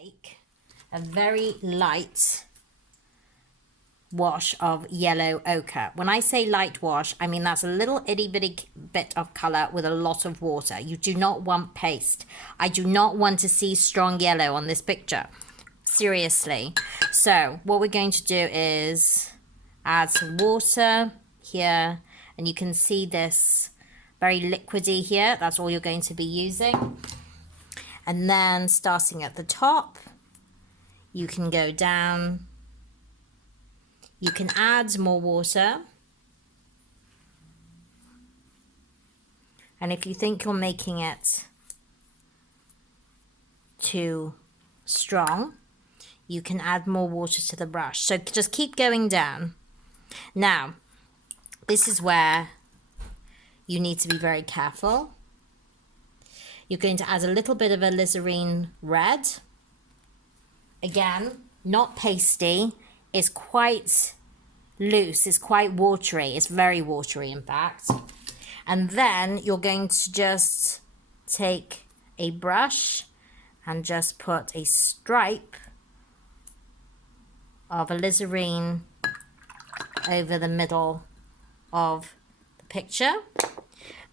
Make a very light wash of yellow ochre. When I say light wash, I mean that's a little itty bitty bit of color with a lot of water. You do not want paste. I do not want to see strong yellow on this picture. Seriously. So what we're going to do is add some water here, and you can see this very liquidy here. That's all you're going to be using. And then starting at the top, you can go down. You can add more water. And if you think you're making it too strong, you can add more water to the brush. So just keep going down. Now, this is where you need to be very careful. You're going to add a little bit of alizarin red. Again, not pasty. It's quite loose. It's quite watery. It's very watery, in fact. And then you're going to just take a brush and just put a stripe of alizarin over the middle of the picture.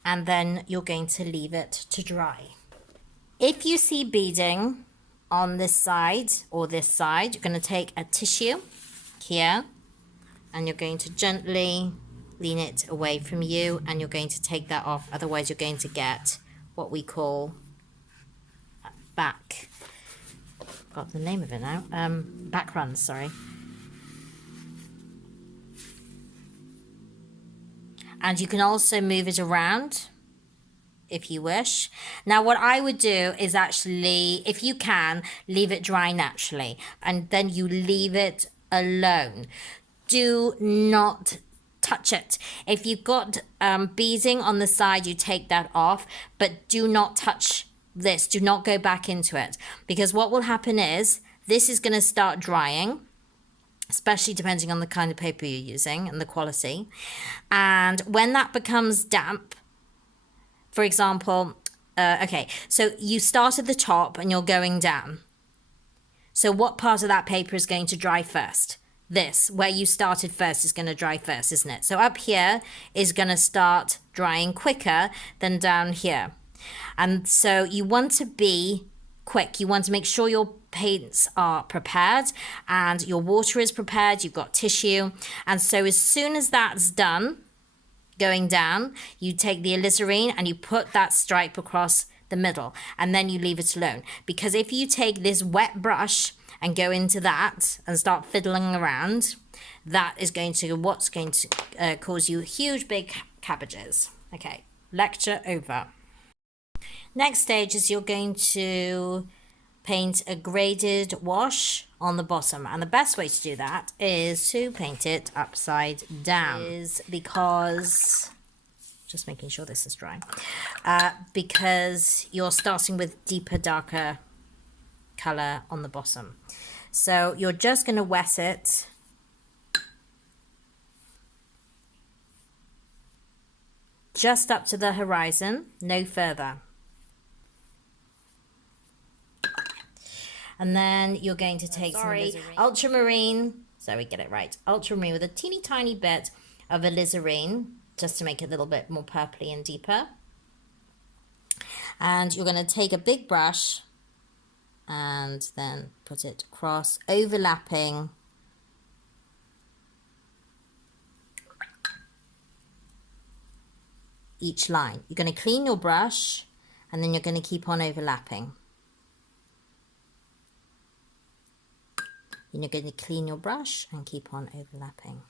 And then you're going to leave it to dry. If you see beading on this side or this side, you're going to take a tissue here and you're going to gently lean it away from you, and you're going to take that off. Otherwise you're going to get what we call back. Got the name of it now. Back runs, sorry. And you can also move it around if you wish. Now what I would do is actually, if you can, leave it dry naturally, and then you leave it alone. Do not touch it. If you've got beading on the side, you take that off, but do not touch this. Do not go back into it, because what will happen is this is going to start drying, especially depending on the kind of paper you're using and the quality. And when that becomes damp, for example, okay, so you start at the top and you're going down. So what part of that paper is going to dry first? This, where you started first, is going to dry first, isn't it? So up here is going to start drying quicker than down here. And so you want to be quick. You want to make sure your paints are prepared and your water is prepared. You've got tissue. And so as soon as that's done, going down, you take the alizarin and you put that stripe across the middle, and then you leave it alone. Because if you take this wet brush and go into that and start fiddling around, that is going to cause you huge big cabbages. Okay, lecture over. Next stage is you're going to paint a graded wash on the bottom, and the best way to do that is to paint it upside down. Is because, just making sure this is dry, because you're starting with deeper, darker color on the bottom. So you're just going to wet it just up to the horizon, no further. And then you're going to take some ultramarine, so we get it right, ultramarine with a teeny tiny bit of alizarin, just to make it a little bit more purpley and deeper. And you're going to take a big brush and then put it across, overlapping each line. You're going to clean your brush, and then you're going to keep on overlapping. And you're going to clean your brush and keep on overlapping.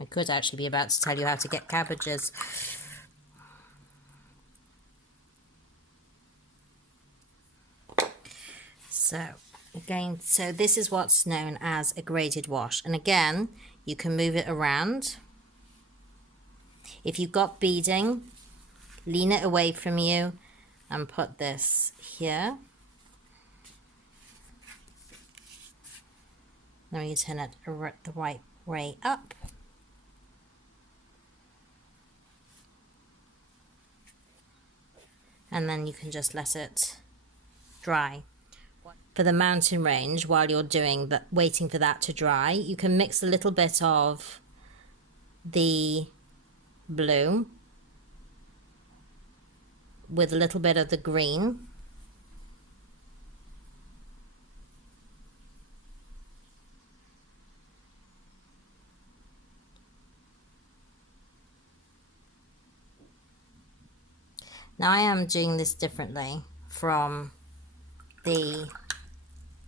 I could actually be about to tell you how to get cabbages. So again, so this is what's known as a graded wash. And again, you can move it around. If you've got beading, lean it away from you and put this here. Then you turn it the right way up. and then you can just let it dry. For the mountain range, while you're doing that, waiting for that to dry, you can mix a little bit of the blue with a little bit of the green. Now I am doing this differently from the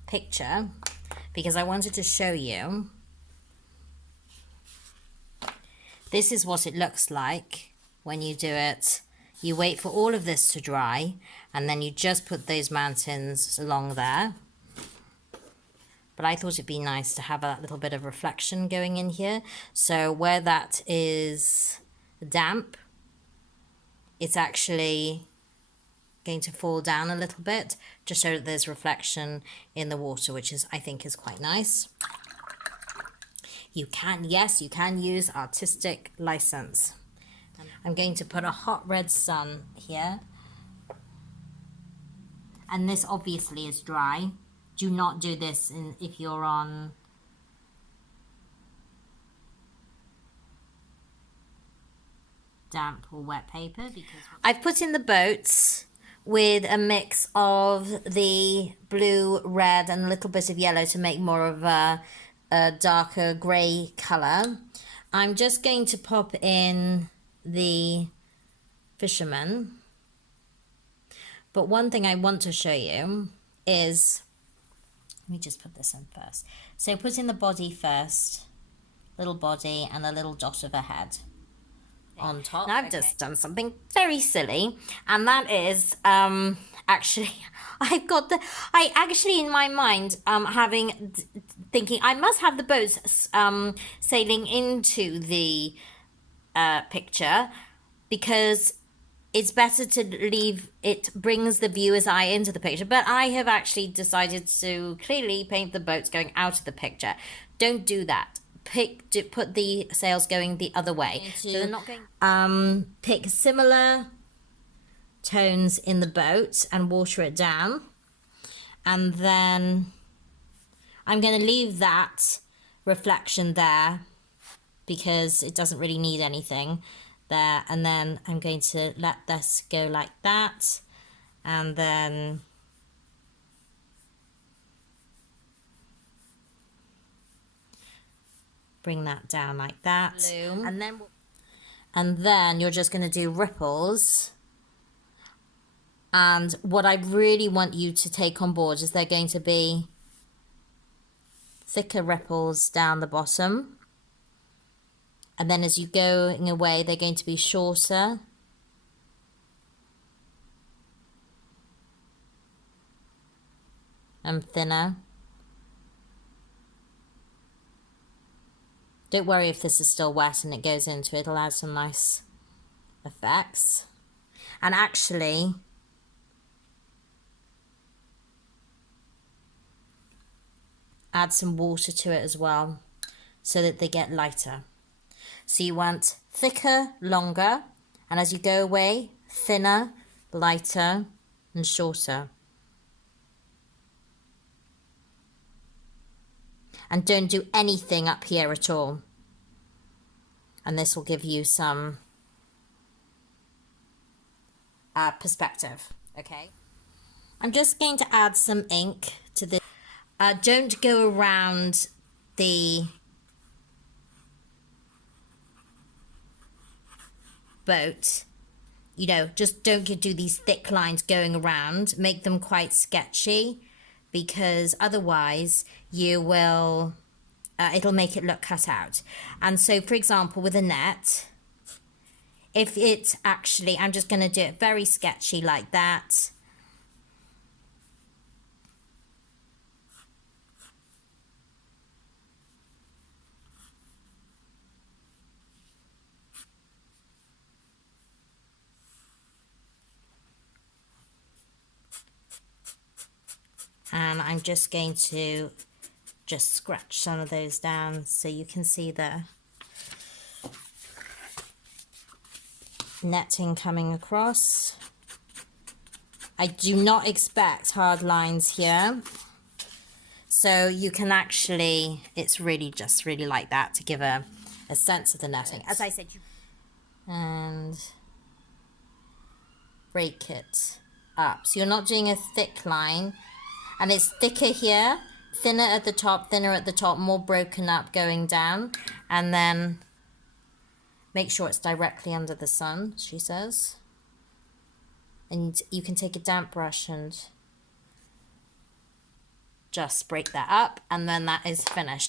picture because I wanted to show you. This is what it looks like when you do it. You wait for all of this to dry and then you just put those mountains along there. But I thought it'd be nice to have a little bit of reflection going in here. So where that is damp, it's actually going to fall down a little bit just so that there's reflection in the water, which is, I think, is quite nice. You can use artistic license. I'm going to put a hot red sun here. And this obviously is dry. Do not do this if you're on damp or wet paper, because I've put in the boats with a mix of the blue, red and a little bit of yellow to make more of a darker grey colour. I'm just going to pop in the fisherman, but one thing I want to show you is, let me just put this in first. So put in the body first, little body and a little dot of a head on top. Now I've just done something very silly, and that is actually I actually in my mind thinking I must have the boats sailing into the picture, because it's better to leave, it brings the viewer's eye into the picture. But I have actually decided to clearly paint the boats going out of the picture. Don't do that. Put the sails going the other way. So they're not going. Pick similar tones in the boat and water it down. And then I'm going to leave that reflection there because it doesn't really need anything there. And then I'm going to let this go like that, and then bring that down like that. Blue. And then you're just going to do ripples. And what I really want you to take on board is they're going to be thicker ripples down the bottom. And then as you going away, they're going to be shorter. And thinner. Don't worry if this is still wet and it goes into it. It'll add some nice effects. And actually, add some water to it as well so that they get lighter. So you want thicker, longer, and as you go away, thinner, lighter, and shorter. And don't do anything up here at all. And this will give you some perspective, okay? I'm just going to add some ink to this. Don't go around the boat, you know, just don't do these thick lines going around. Make them quite sketchy, because otherwise you will it'll make it look cut out. And so, for example, with a net, if it's actually, I'm just going to do it very sketchy like that. And I'm just going to just scratch some of those down so you can see the netting coming across. I do not expect hard lines here. So you can actually, it's really just really like that to give a sense of the netting. As I said, and break it up. So you're not doing a thick line, and it's thicker here, thinner at the top, more broken up going down, and then make sure it's directly under the sun, she says. And you can take a damp brush and just break that up, and then that is finished.